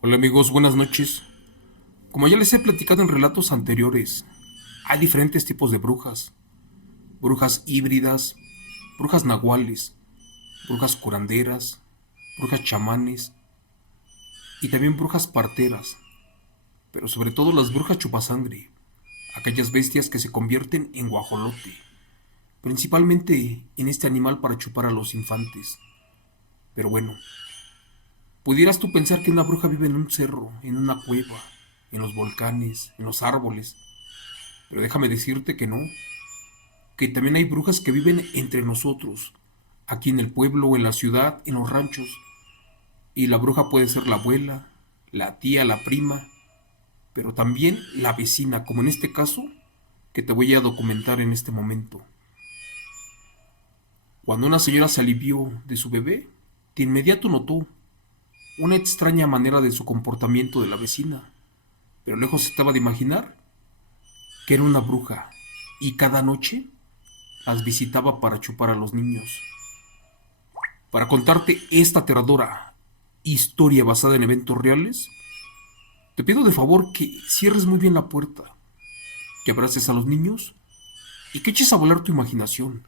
Hola amigos, buenas noches. Como ya les he platicado en relatos anteriores, hay diferentes tipos de brujas. Brujas híbridas, brujas nahuales, brujas curanderas, brujas chamanes y también brujas parteras. Pero sobre todo las brujas chupasangre, aquellas bestias que se convierten en guajolote, principalmente en este animal para chupar a los infantes. Pero bueno, pudieras tú pensar que una bruja vive en un cerro, en una cueva, en los volcanes, en los árboles. Pero déjame decirte que no, que también hay brujas que viven entre nosotros, aquí en el pueblo, en la ciudad, en los ranchos. Y la bruja puede ser la abuela, la tía, la prima, pero también la vecina, como en este caso que te voy a documentar en este momento. Cuando una señora se alivió de su bebé, de inmediato notó una extraña manera de su comportamiento de la vecina, pero lejos estaba de imaginar que era una bruja y cada noche las visitaba para chupar a los niños. Para contarte esta aterradora historia basada en eventos reales, te pido de favor que cierres muy bien la puerta, que abraces a los niños y que eches a volar tu imaginación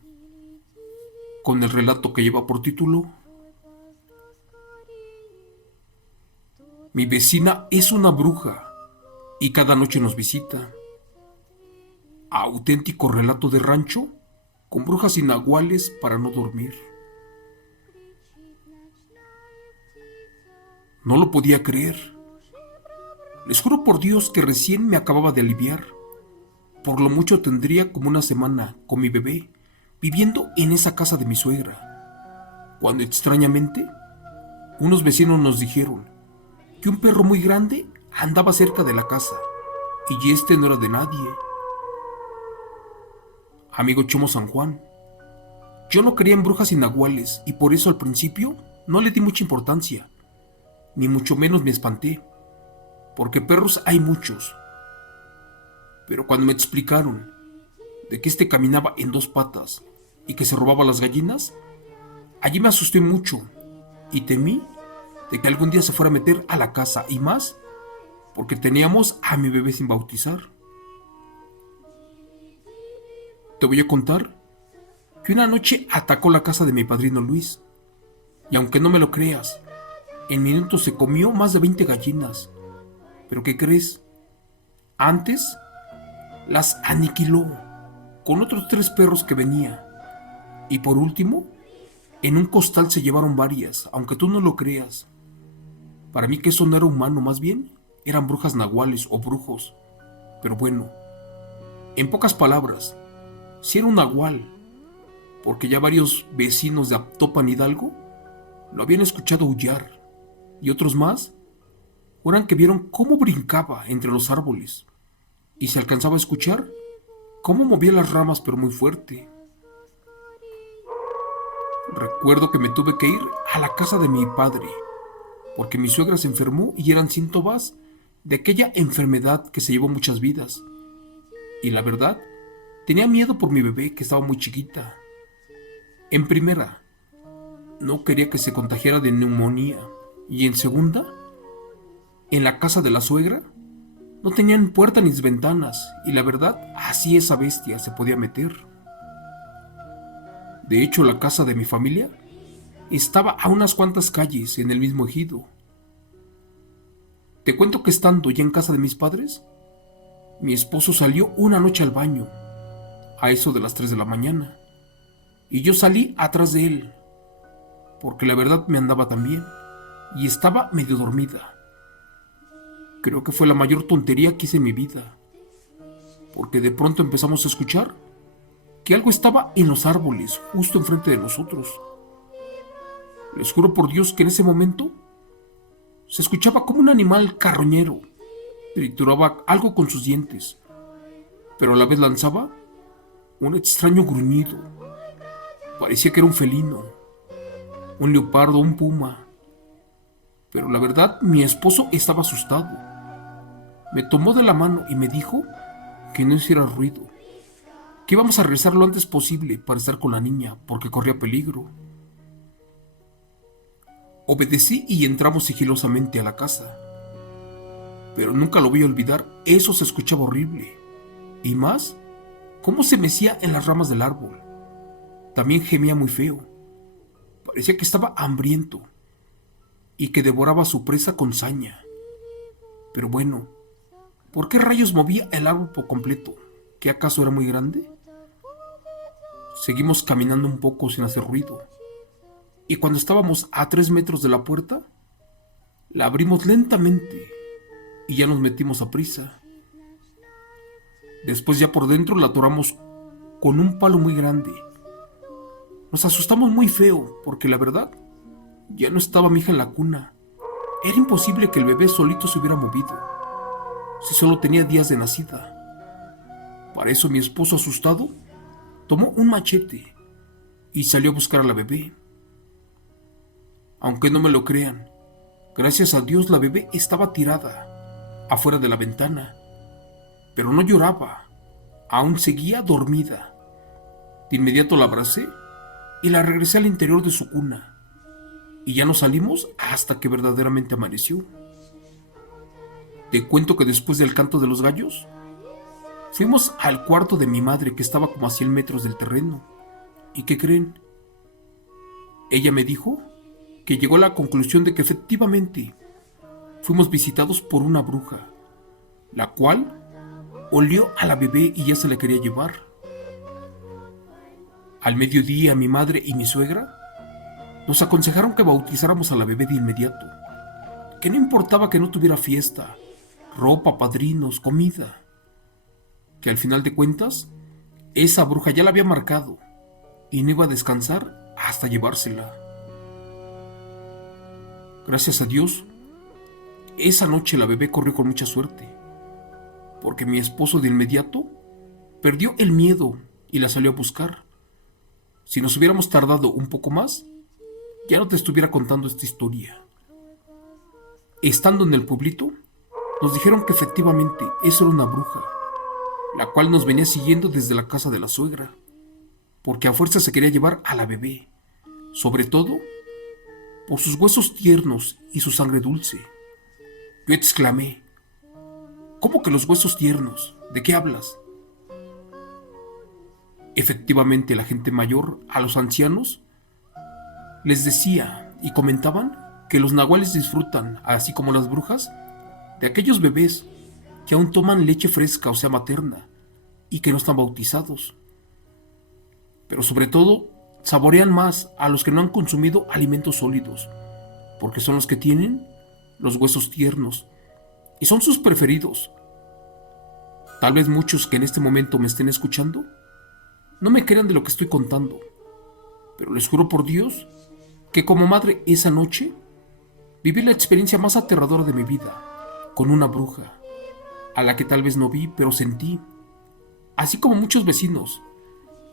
con el relato que lleva por título Mi vecina es una bruja y cada noche nos visita. Auténtico relato de rancho con brujas y nahuales para no dormir. No lo podía creer. Les juro por Dios que recién me acababa de aliviar. Por lo mucho tendría como una semana con mi bebé viviendo en esa casa de mi suegra, cuando extrañamente unos vecinos nos dijeron que un perro muy grande andaba cerca de la casa y este no era de nadie. Amigo Chomo San Juan, yo no creía en brujas y nahuales y por eso al principio no le di mucha importancia, ni mucho menos me espanté, porque perros hay muchos. Pero cuando me explicaron de que este caminaba en dos patas y que se robaba las gallinas, allí me asusté mucho y temí de que algún día se fuera a meter a la casa y más porque teníamos a mi bebé sin bautizar. Te voy a contar que una noche atacó la casa de mi padrino Luis y aunque no me lo creas, en minutos se comió más de 20 gallinas. ¿Pero qué crees? Antes las aniquiló con otros 3 perros que venía. Y por último, en un costal se llevaron varias, aunque tú no lo creas. Para mí que eso no era humano, más bien eran brujas nahuales o brujos. Pero bueno, en pocas palabras, si era un nahual, porque ya varios vecinos de Aptopan Hidalgo lo habían escuchado aullar, y otros más juran que vieron cómo brincaba entre los árboles, y se alcanzaba a escuchar cómo movía las ramas pero muy fuerte. Recuerdo que me tuve que ir a la casa de mi padre, porque mi suegra se enfermó y eran síntomas de aquella enfermedad que se llevó muchas vidas. Y la verdad, tenía miedo por mi bebé que estaba muy chiquita. En primera, no quería que se contagiara de neumonía. Y en segunda, en la casa de la suegra, no tenían puerta ni ventanas. Y la verdad, así esa bestia se podía meter. De hecho, la casa de mi familia estaba a unas cuantas calles en el mismo ejido. Te cuento que estando ya en casa de mis padres, mi esposo salió una noche al baño, a eso de las 3 de la mañana, y yo salí atrás de él, porque la verdad me andaba tan bien, y estaba medio dormida. Creo que fue la mayor tontería que hice en mi vida, porque de pronto empezamos a escuchar que algo estaba en los árboles, justo enfrente de nosotros. Les juro por Dios que en ese momento se escuchaba como un animal carroñero trituraba algo con sus dientes, pero a la vez lanzaba un extraño gruñido. Parecía que era un felino, un leopardo, un puma. Pero la verdad, mi esposo estaba asustado. Me tomó de la mano y me dijo que no hiciera ruido, que íbamos a regresar lo antes posible para estar con la niña, porque corría peligro. Obedecí y entramos sigilosamente a la casa. pero nunca lo voy a olvidar, eso se escuchaba horrible. Y más, cómo se mecía en las ramas del árbol. También gemía muy feo. Parecía que estaba hambriento y que devoraba a su presa con saña. Pero bueno, ¿por qué rayos movía el árbol por completo? ¿Qué acaso era muy grande? Seguimos caminando un poco sin hacer ruido. Y cuando estábamos a 3 metros de la puerta, la abrimos lentamente y ya nos metimos a prisa. Después ya por dentro la atoramos con un palo muy grande. Nos asustamos muy feo porque la verdad, ya no estaba mi hija en la cuna. Era imposible que el bebé solito se hubiera movido, si solo tenía días de nacida. Para eso mi esposo, asustado, tomó un machete y salió a buscar a la bebé. Aunque no me lo crean, gracias a Dios la bebé estaba tirada afuera de la ventana, pero no lloraba, aún seguía dormida. De inmediato la abracé y la regresé al interior de su cuna, y ya no salimos hasta que verdaderamente amaneció. Te cuento que después del canto de los gallos, fuimos al cuarto de mi madre, que estaba como a 100 metros del terreno. ¿Y qué creen? Ella me dijo que llegó a la conclusión de que efectivamente fuimos visitados por una bruja, la cual olió a la bebé y ya se la quería llevar. Al mediodía mi madre y mi suegra nos aconsejaron que bautizáramos a la bebé de inmediato, que no importaba que no tuviera fiesta, ropa, padrinos, comida, que al final de cuentas esa bruja ya la había marcado y no iba a descansar hasta llevársela. Gracias a Dios, esa noche la bebé corrió con mucha suerte, porque mi esposo de inmediato perdió el miedo y la salió a buscar. Si nos hubiéramos tardado un poco más, ya no te estuviera contando esta historia. Estando en el pueblito, nos dijeron que efectivamente eso era una bruja, la cual nos venía siguiendo desde la casa de la suegra, porque a fuerza se quería llevar a la bebé, sobre todo por sus huesos tiernos y su sangre dulce. Yo exclamé: ¿cómo que los huesos tiernos? ¿De qué hablas? Efectivamente, la gente mayor, a los ancianos, les decía y comentaban que los nahuales disfrutan, así como las brujas, de aquellos bebés que aún toman leche fresca, o sea materna, y que no están bautizados. Pero sobre todo, saborean más a los que no han consumido alimentos sólidos, porque son los que tienen los huesos tiernos y son sus preferidos. Tal vez muchos que en este momento me estén escuchando no me crean de lo que estoy contando, pero les juro por Dios que como madre esa noche viví la experiencia más aterradora de mi vida con una bruja, a la que tal vez no vi, pero sentí, así como muchos vecinos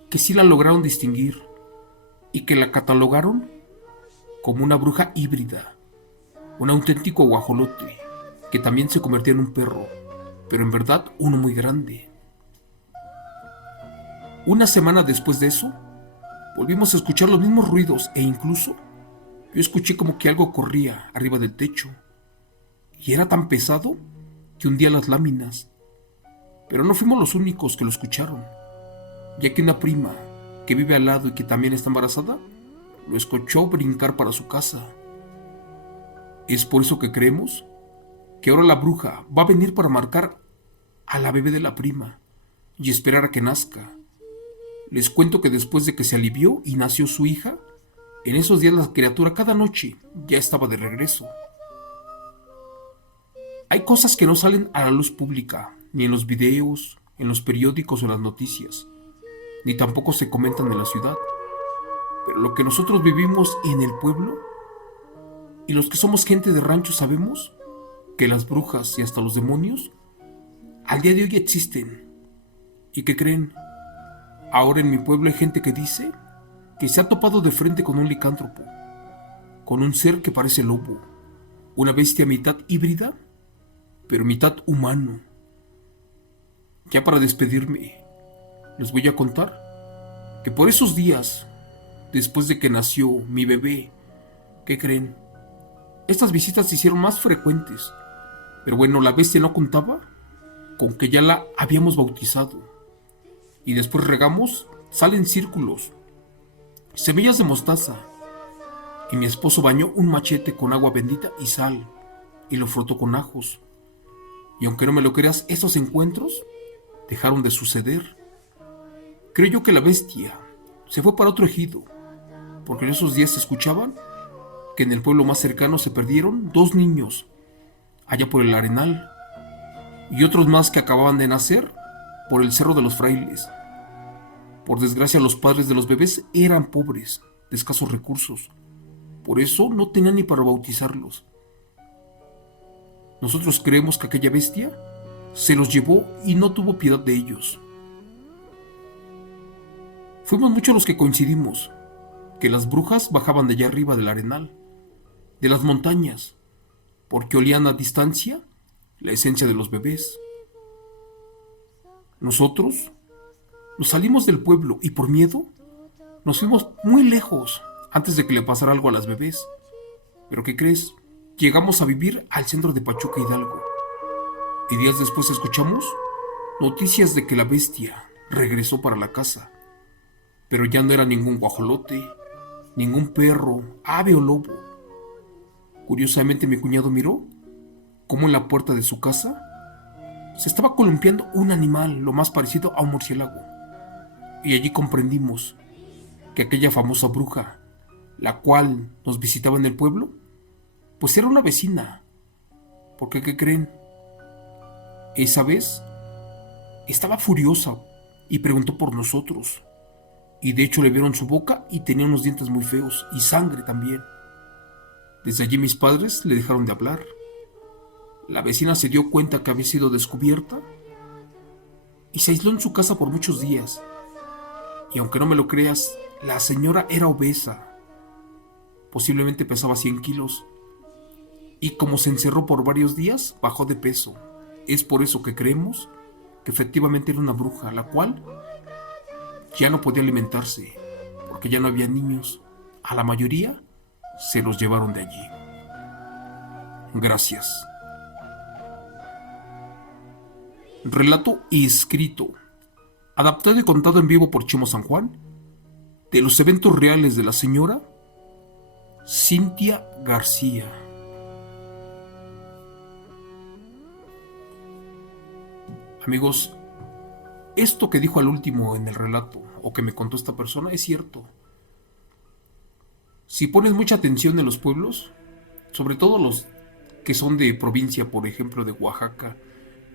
que sí la lograron distinguir y que la catalogaron como una bruja híbrida, un auténtico guajolote que también se convertía en un perro, pero en verdad uno muy grande. Una semana después de eso, volvimos a escuchar los mismos ruidos e incluso yo escuché como que algo corría arriba del techo y era tan pesado que hundía las láminas. Pero no fuimos los únicos que lo escucharon, ya que una prima que vive al lado y que también está embarazada lo escuchó brincar para su casa. Es por eso que creemos que ahora la bruja va a venir para marcar a la bebé de la prima y esperar a que nazca. Les cuento que después de que se alivió y nació su hija, en esos días la criatura cada noche ya estaba de regreso. Hay cosas que no salen a la luz pública, ni en los videos, en los periódicos o en las noticias, ni tampoco se comentan en la ciudad. Pero lo que nosotros vivimos en el pueblo y los que somos gente de rancho sabemos que las brujas y hasta los demonios al día de hoy existen. ¿Y qué creen? Ahora en mi pueblo hay gente que dice que se ha topado de frente con un licántropo, con un ser que parece lobo, una bestia mitad híbrida, pero mitad humano. Ya para despedirme, les voy a contar que por esos días, después de que nació mi bebé, ¿qué creen? Estas visitas se hicieron más frecuentes, Pero bueno, la bestia no contaba con que ya la habíamos bautizado. Y después regamos, salen círculos, semillas de mostaza. Y mi esposo bañó un machete con agua bendita y sal, y lo frotó con ajos. Y aunque no me lo creas, esos encuentros dejaron de suceder. Creo yo que la bestia se fue para otro ejido, porque en esos días se escuchaban que en el pueblo más cercano se perdieron 2 niños, allá por el Arenal, y otros más que acababan de nacer por el Cerro de los Frailes. Por desgracia, los padres de los bebés eran pobres, de escasos recursos. Por eso no tenían ni para bautizarlos. Nosotros creemos que aquella bestia se los llevó y no tuvo piedad de ellos. Fuimos muchos los que coincidimos que las brujas bajaban de allá arriba del Arenal, de las montañas, porque olían a distancia la esencia de los bebés. Nosotros nos salimos del pueblo y por miedo nos fuimos muy lejos antes de que le pasara algo a las bebés. ¿Pero qué crees? Llegamos a vivir al centro de Pachuca, Hidalgo. Y días después escuchamos noticias de que la bestia regresó para la casa. Pero ya no era ningún guajolote, ningún perro, ave o lobo. Curiosamente mi cuñado miró cómo en la puerta de su casa se estaba columpiando un animal lo más parecido a un murciélago. Y allí comprendimos que aquella famosa bruja, la cual nos visitaba en el pueblo, pues era una vecina. Porque, ¿qué creen? Esa vez estaba furiosa y preguntó por nosotros. Y de hecho le vieron su boca y tenía unos dientes muy feos y sangre también. Desde allí mis padres le dejaron de hablar. La vecina se dio cuenta que había sido descubierta y se aisló en su casa por muchos días. Y aunque no me lo creas, la señora era obesa. Posiblemente pesaba 100 kilos. Y como se encerró por varios días, bajó de peso. Es por eso que creemos que efectivamente era una bruja, la cual ya no podía alimentarse, porque ya no había niños. A la mayoría se los llevaron de allí. Gracias. Relato escrito, adaptado y contado en vivo por Chimo San Juan, de los eventos reales de la señora Cintia García. Amigos, esto que dijo al último en el relato, o que me contó esta persona, es cierto. Si pones mucha atención en los pueblos, sobre todo los que son de provincia, por ejemplo, de Oaxaca,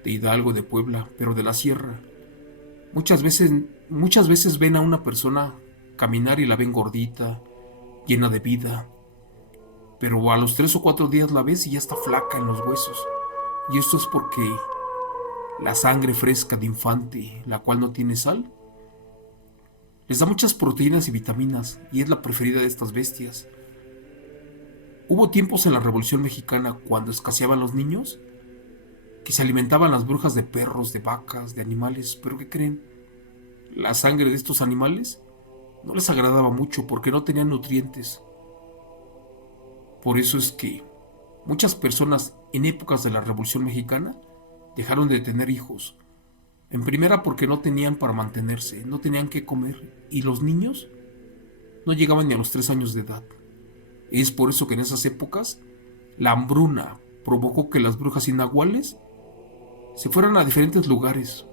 de Hidalgo, de Puebla, pero de la sierra, muchas veces ven a una persona caminar y la ven gordita, llena de vida, pero a los 3 o 4 días la ves y ya está flaca en los huesos. Y esto es porque la sangre fresca de infante, la cual no tiene sal, les da muchas proteínas y vitaminas y es la preferida de estas bestias. Hubo tiempos en la Revolución Mexicana cuando escaseaban los niños que se alimentaban las brujas de perros, de vacas, de animales, pero ¿qué creen? La sangre de estos animales no les agradaba mucho porque no tenían nutrientes. Por eso es que muchas personas en épocas de la Revolución Mexicana dejaron de tener hijos. En primera porque no tenían para mantenerse, no tenían qué comer y los niños no llegaban ni a los 3 años de edad. Es por eso que en esas épocas la hambruna provocó que las brujas y nahuales se fueran a diferentes lugares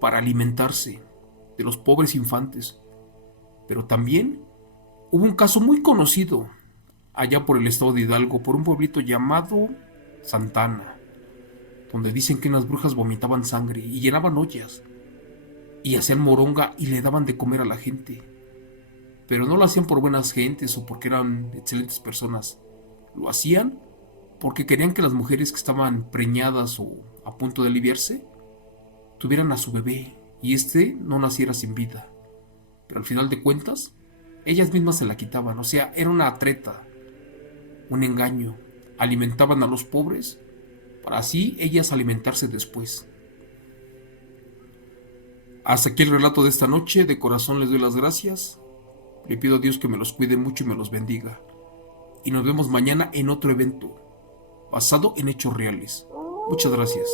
para alimentarse de los pobres infantes. Pero también hubo un caso muy conocido allá por el estado de Hidalgo, por un pueblito llamado Santana, donde dicen que unas brujas vomitaban sangre y llenaban ollas y hacían moronga y le daban de comer a la gente. Pero no lo hacían por buenas gentes o porque eran excelentes personas. Lo hacían porque querían que las mujeres que estaban preñadas o a punto de aliviarse tuvieran a su bebé y este no naciera sin vida. Pero al final de cuentas, ellas mismas se la quitaban. O sea, era una treta, un engaño. Alimentaban a los pobres para así ellas alimentarse después. Hasta aquí el relato de esta noche. De corazón les doy las gracias. Le pido a Dios que me los cuide mucho y me los bendiga. Y nos vemos mañana en otro evento. basado en hechos reales. Muchas gracias.